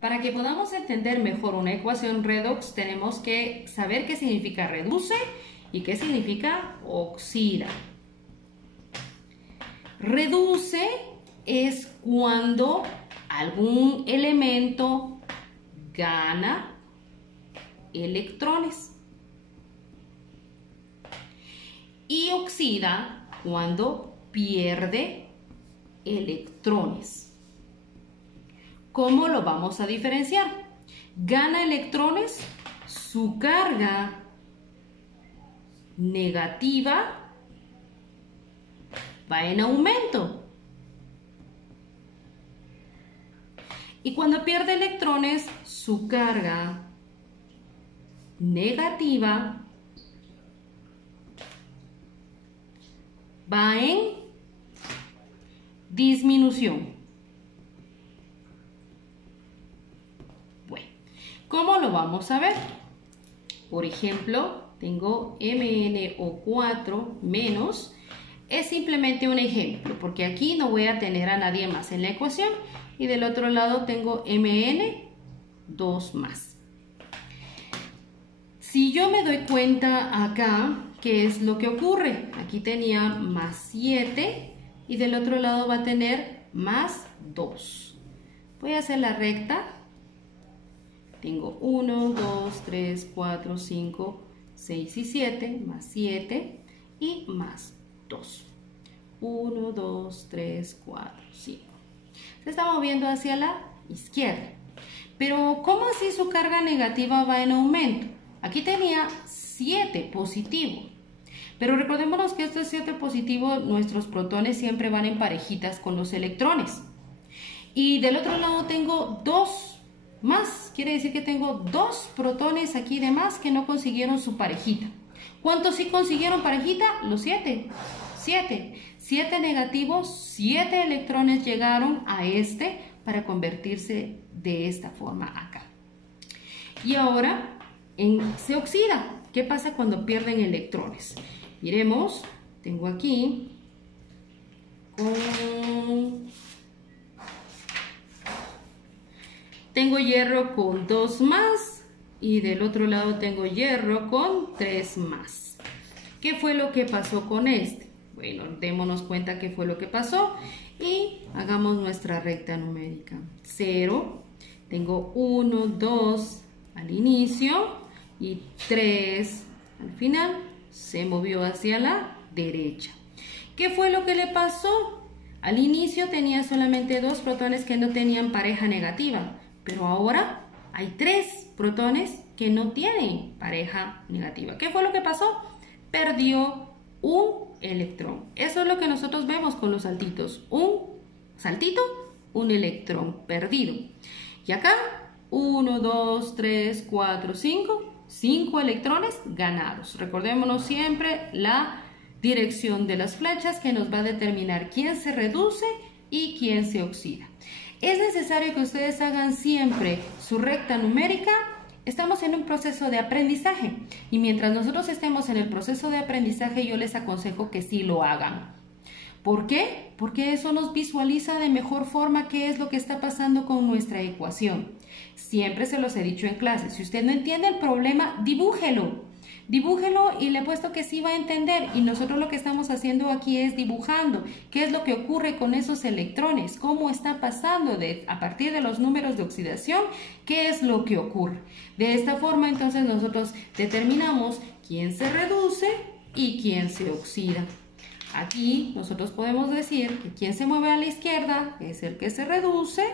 Para que podamos entender mejor una ecuación redox, tenemos que saber qué significa reduce y qué significa oxida. Reduce es cuando algún elemento gana electrones. Y oxida cuando pierde electrones. ¿Cómo lo vamos a diferenciar? Gana electrones, su carga negativa va en aumento. Y cuando pierde electrones, su carga negativa va en disminución. Bueno, ¿cómo lo vamos a ver? Por ejemplo, tengo MnO4 menos. Es simplemente un ejemplo, porque aquí no voy a tener a nadie más en la ecuación. Y del otro lado tengo Mn2 más. Si yo me doy cuenta acá, ¿qué es lo que ocurre? Aquí tenía más 7 y del otro lado va a tener más 2. Voy a hacer la recta. Tengo 1, 2, 3, 4, 5, 6 y 7, más 7 y más 2. 1, 2, 3, 4, 5. Se está moviendo hacia la izquierda. Pero ¿cómo así su carga negativa va en aumento? Aquí tenía 7 positivo. Pero recordémonos que estos 7 positivos, nuestros protones siempre van en parejitas con los electrones. Y del otro lado tengo 2 más. Quiere decir que tengo 2 protones aquí de más que no consiguieron su parejita. ¿Cuántos sí consiguieron parejita? Los 7. 7 negativos, 7 electrones llegaron a este para convertirse de esta forma acá. Y ahora se oxida. ¿Qué pasa cuando pierden electrones? Miremos, tengo aquí tengo hierro con 2 más y del otro lado tengo hierro con 3 más. ¿Qué fue lo que pasó con este? Bueno, démonos cuenta qué fue lo que pasó y hagamos nuestra recta numérica. 0, tengo 1, 2 al inicio y 3 al final. Se movió hacia la derecha. ¿Qué fue lo que le pasó? Al inicio tenía solamente 2 protones que no tenían pareja negativa, pero ahora hay 3 protones que no tienen pareja negativa. ¿Qué fue lo que pasó? Perdió un electrón. Eso es lo que nosotros vemos con los saltitos. Un saltito, un electrón perdido. Y acá, 1, 2, 3, 4, 5 electrones ganados. Recordémonos siempre la dirección de las flechas que nos va a determinar quién se reduce y quién se oxida. Es necesario que ustedes hagan siempre su recta numérica. Estamos en un proceso de aprendizaje y mientras nosotros estemos en el proceso de aprendizaje yo les aconsejo que sí lo hagan. ¿Por qué? Porque eso nos visualiza de mejor forma qué es lo que está pasando con nuestra ecuación. Siempre se los he dicho en clase, si usted no entiende el problema, dibújelo. Dibújelo y le he puesto que sí va a entender y nosotros lo que estamos haciendo aquí es dibujando qué es lo que ocurre con esos electrones, cómo está pasando a partir de los números de oxidación, qué es lo que ocurre. De esta forma entonces nosotros determinamos quién se reduce y quién se oxida. Aquí nosotros podemos decir que quien se mueve a la izquierda es el que se reduce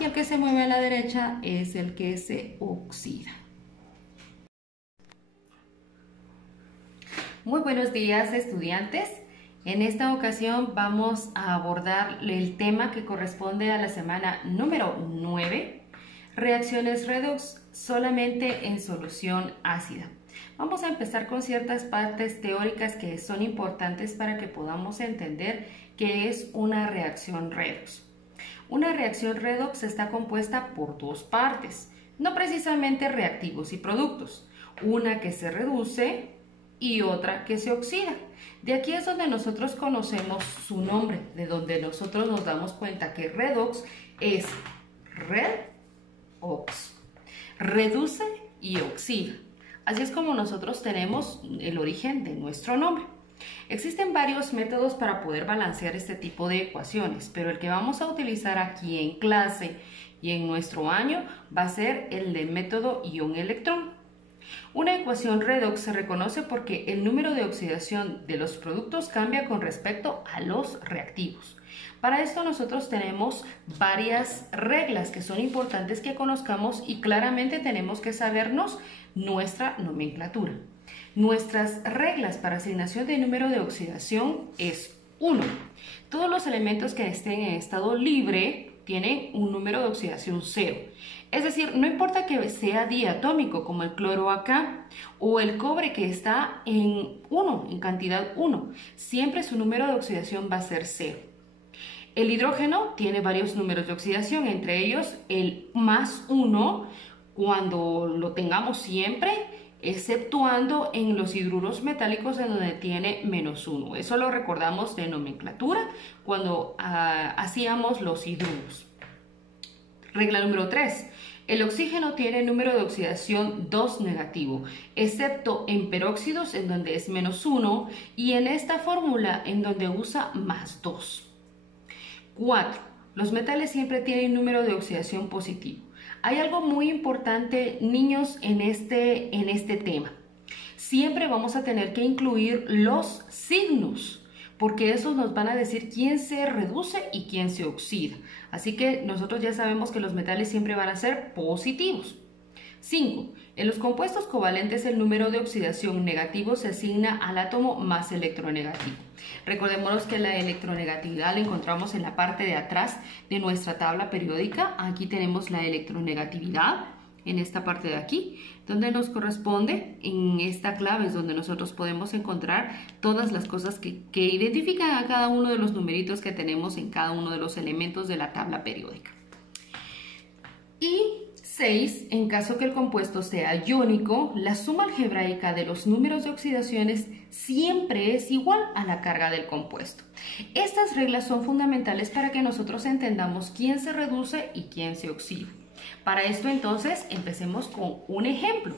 y el que se mueve a la derecha es el que se oxida. Muy buenos días, estudiantes. En esta ocasión vamos a abordar el tema que corresponde a la semana número 9, reacciones redox solamente en solución ácida. Vamos a empezar con ciertas partes teóricas que son importantes para que podamos entender qué es una reacción redox. Una reacción redox está compuesta por 2 partes, no precisamente reactivos y productos, una que se reduce y otra que se oxida. De aquí es donde nosotros conocemos su nombre, de donde nosotros nos damos cuenta que redox es red ox. Reduce y oxida. Así es como nosotros tenemos el origen de nuestro nombre. Existen varios métodos para poder balancear este tipo de ecuaciones, pero el que vamos a utilizar aquí en clase y en nuestro año va a ser el de método ion-electrón. Una ecuación redox se reconoce porque el número de oxidación de los productos cambia con respecto a los reactivos. Para esto nosotros tenemos varias reglas que son importantes que conozcamos y claramente tenemos que sabernos nuestra nomenclatura. Nuestras reglas para asignación de número de oxidación es 1. Todos los elementos que estén en estado libre tienen un número de oxidación 0. Es decir, no importa que sea diatómico como el cloro acá o el cobre que está en 1, en cantidad 1, siempre su número de oxidación va a ser 0. El hidrógeno tiene varios números de oxidación, entre ellos el más 1 cuando lo tengamos siempre, exceptuando en los hidruros metálicos en donde tiene menos 1. Eso lo recordamos de nomenclatura cuando hacíamos los hidruros. Regla número 3. El oxígeno tiene número de oxidación 2 negativo, excepto en peróxidos en donde es menos 1 y en esta fórmula en donde usa más 2. 4. Los metales siempre tienen número de oxidación positivo. Hay algo muy importante, niños, en este tema. Siempre vamos a tener que incluir los signos, porque esos nos van a decir quién se reduce y quién se oxida. Así que nosotros ya sabemos que los metales siempre van a ser positivos. 5. En los compuestos covalentes el número de oxidación negativo se asigna al átomo más electronegativo. Recordémonos que la electronegatividad la encontramos en la parte de atrás de nuestra tabla periódica. Aquí tenemos la electronegatividad en esta parte de aquí, donde nos corresponde, en esta clave es donde nosotros podemos encontrar todas las cosas que identifican a cada uno de los numeritos que tenemos en cada uno de los elementos de la tabla periódica. Y 6. En caso que el compuesto sea iónico, la suma algebraica de los números de oxidaciones siempre es igual a la carga del compuesto. Estas reglas son fundamentales para que nosotros entendamos quién se reduce y quién se oxida. Para esto entonces empecemos con un ejemplo,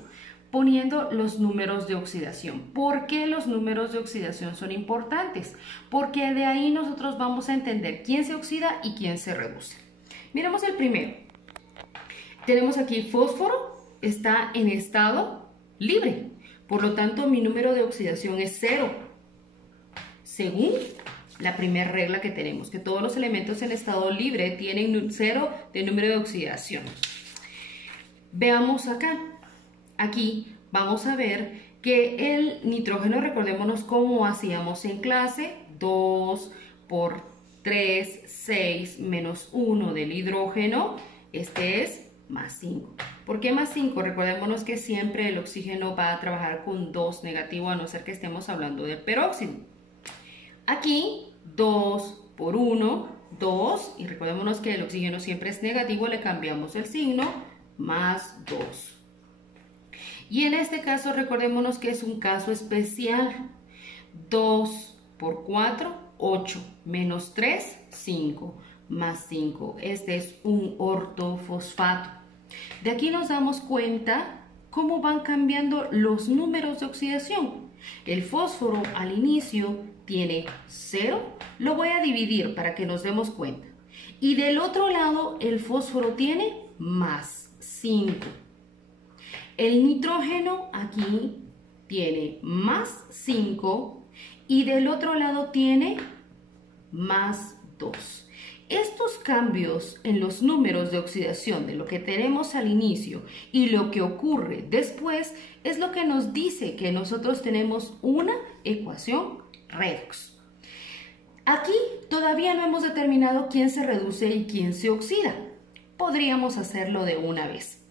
poniendo los números de oxidación. ¿Por qué los números de oxidación son importantes? Porque de ahí nosotros vamos a entender quién se oxida y quién se reduce. Miremos el primero. Tenemos aquí fósforo, está en estado libre, por lo tanto mi número de oxidación es 0, según la primera regla que tenemos, que todos los elementos en estado libre tienen 0 de número de oxidación. Veamos acá, aquí vamos a ver que el nitrógeno, recordémonos cómo hacíamos en clase, 2 por 3, 6 menos 1 del hidrógeno, este es más 5. ¿Por qué más 5? Recordémonos que siempre el oxígeno va a trabajar con 2 negativo, a no ser que estemos hablando del peróxido. Aquí 2 por 1, 2, y recordémonos que el oxígeno siempre es negativo, le cambiamos el signo, más 2. Y en este caso recordémonos que es un caso especial. 2 por 4, 8, menos 3, 5, más 5. Este es un ortofosfato. De aquí nos damos cuenta cómo van cambiando los números de oxidación. El fósforo al inicio tiene 0, lo voy a dividir para que nos demos cuenta. Y del otro lado el fósforo tiene más 5. El nitrógeno aquí tiene más 5 y del otro lado tiene más 2. Estos cambios en los números de oxidación de lo que tenemos al inicio y lo que ocurre después es lo que nos dice que nosotros tenemos una ecuación redox. Aquí todavía no hemos determinado quién se reduce y quién se oxida. Podríamos hacerlo de una vez.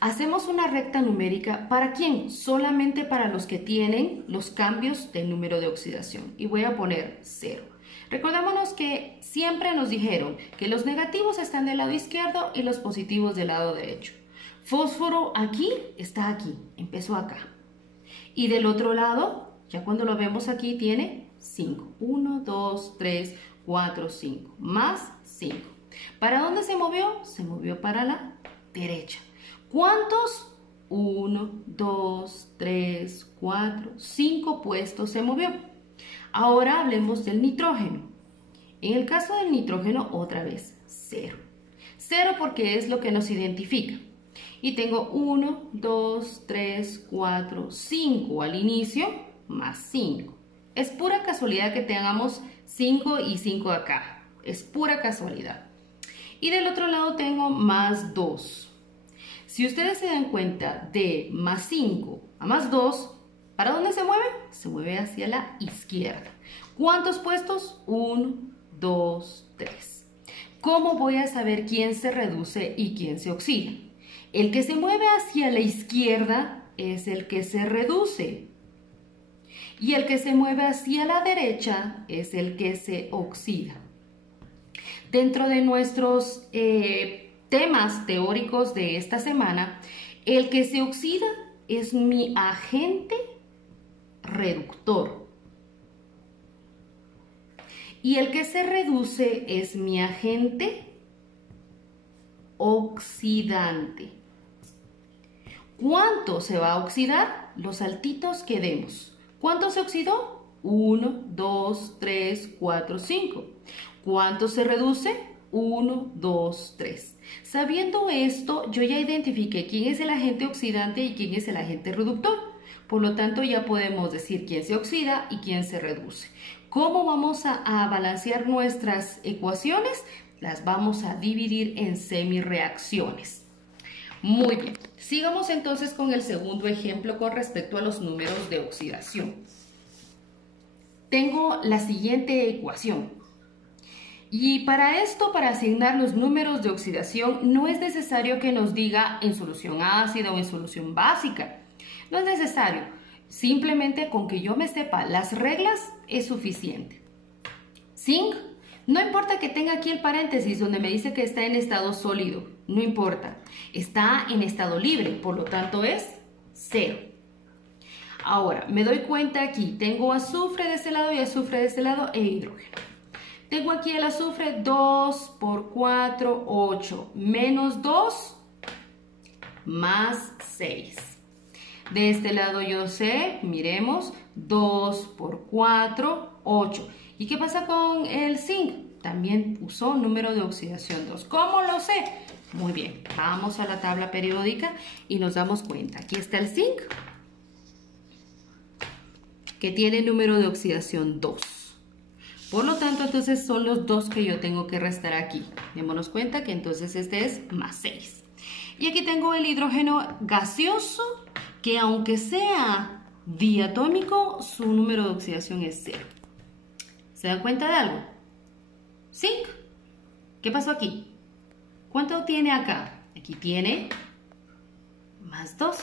Hacemos una recta numérica, ¿para quién? Solamente para los que tienen los cambios de número de oxidación. Y voy a poner 0. Recordémonos que siempre nos dijeron que los negativos están del lado izquierdo y los positivos del lado derecho. Fósforo aquí está aquí, empezó acá. Y del otro lado, ya cuando lo vemos aquí, tiene 5. 1, 2, 3, 4, 5, más 5. ¿Para dónde se movió? Se movió para la derecha. ¿Cuántos? 1, 2, 3, 4, 5 puestos se movió. Ahora hablemos del nitrógeno. En el caso del nitrógeno, otra vez, 0. 0 porque es lo que nos identifica. Y tengo 1, 2, 3, 4, 5 al inicio, más 5. Es pura casualidad que tengamos 5 y 5 acá. Es pura casualidad. Y del otro lado tengo más 2. Si ustedes se dan cuenta de más 5 a más 2, ¿para dónde se mueve? Se mueve hacia la izquierda. ¿Cuántos puestos? 1, 2, 3. ¿Cómo voy a saber quién se reduce y quién se oxida? El que se mueve hacia la izquierda es el que se reduce. Y el que se mueve hacia la derecha es el que se oxida. Dentro de nuestros temas teóricos de esta semana, el que se oxida es mi agente reductor. Y el que se reduce es mi agente oxidante. ¿Cuánto se va a oxidar? Los saltitos que demos. ¿Cuánto se oxidó? 1, 2, 3, 4, 5. ¿Cuánto se reduce? 1, 2, 3. Sabiendo esto, yo ya identifiqué quién es el agente oxidante y quién es el agente reductor. Por lo tanto, ya podemos decir quién se oxida y quién se reduce. ¿Cómo vamos a balancear nuestras ecuaciones? Las vamos a dividir en semireacciones. Muy bien. Sigamos entonces con el segundo ejemplo con respecto a los números de oxidación. Tengo la siguiente ecuación. Y para esto, para asignar los números de oxidación, no es necesario que nos diga en solución ácida o en solución básica. No es necesario. Simplemente con que yo me sepa las reglas es suficiente. Zinc, no importa que tenga aquí el paréntesis donde me dice que está en estado sólido. No importa. Está en estado libre, por lo tanto es 0. Ahora, me doy cuenta aquí. Tengo azufre de este lado y azufre de este lado e hidrógeno. Tengo aquí el azufre 2 por 4, 8, menos 2, más 6. De este lado yo sé, miremos, 2 por 4, 8. ¿Y qué pasa con el zinc? También usó número de oxidación 2. ¿Cómo lo sé? Muy bien, vamos a la tabla periódica y nos damos cuenta. Aquí está el zinc, que tiene número de oxidación 2. Por lo tanto, entonces son los 2 que yo tengo que restar aquí. Démonos cuenta que entonces este es más 6. Y aquí tengo el hidrógeno gaseoso, que aunque sea diatómico, su número de oxidación es 0. ¿Se dan cuenta de algo? Zinc. ¿Qué pasó aquí? ¿Cuánto tiene acá? Aquí tiene más 2.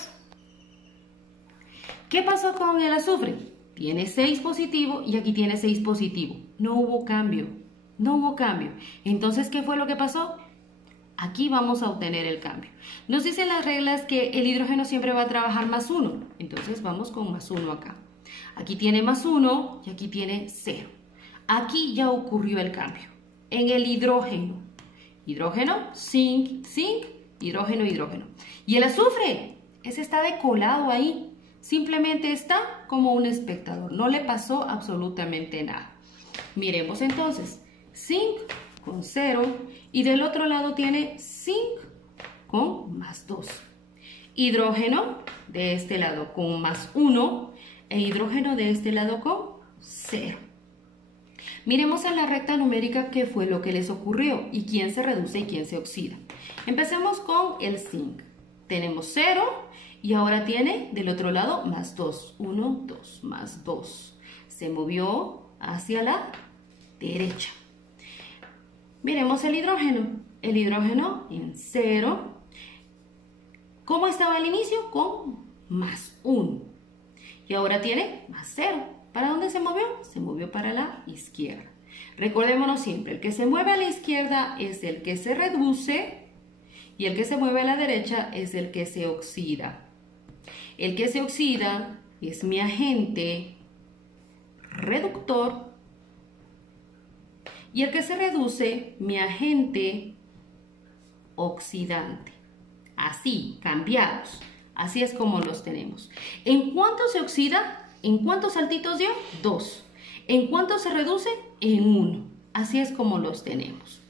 ¿Qué pasó con el azufre? Tiene 6 positivo y aquí tiene 6 positivo. No hubo cambio. No hubo cambio. Entonces, ¿qué fue lo que pasó? Aquí vamos a obtener el cambio. Nos dicen las reglas que el hidrógeno siempre va a trabajar más 1. Entonces, vamos con más 1 acá. Aquí tiene más 1 y aquí tiene 0. Aquí ya ocurrió el cambio. En el hidrógeno. Hidrógeno, zinc, zinc, hidrógeno, hidrógeno. Y el azufre, ese está decolado ahí. Simplemente está como un espectador. No le pasó absolutamente nada. Miremos entonces. Zinc con 0 y del otro lado tiene zinc con más 2. Hidrógeno de este lado con más 1 e hidrógeno de este lado con 0. Miremos en la recta numérica qué fue lo que les ocurrió y quién se reduce y quién se oxida. Empecemos con el zinc. Tenemos 0 y ahora tiene del otro lado más 2. 1, 2, más 2. Se movió hacia la derecha. Miremos el hidrógeno. El hidrógeno en 0. ¿Cómo estaba al inicio? Con más 1. Y ahora tiene más 0. ¿Para dónde se movió? Se movió para la izquierda. Recordémonos siempre, el que se mueve a la izquierda es el que se reduce y el que se mueve a la derecha es el que se oxida. El que se oxida es mi agente reductor Y el que se reduce, mi agente oxidante. Así, cambiados. Así es como los tenemos. ¿En cuánto se oxida? ¿En cuántos saltitos dio? 2. ¿En cuánto se reduce? En 1. Así es como los tenemos.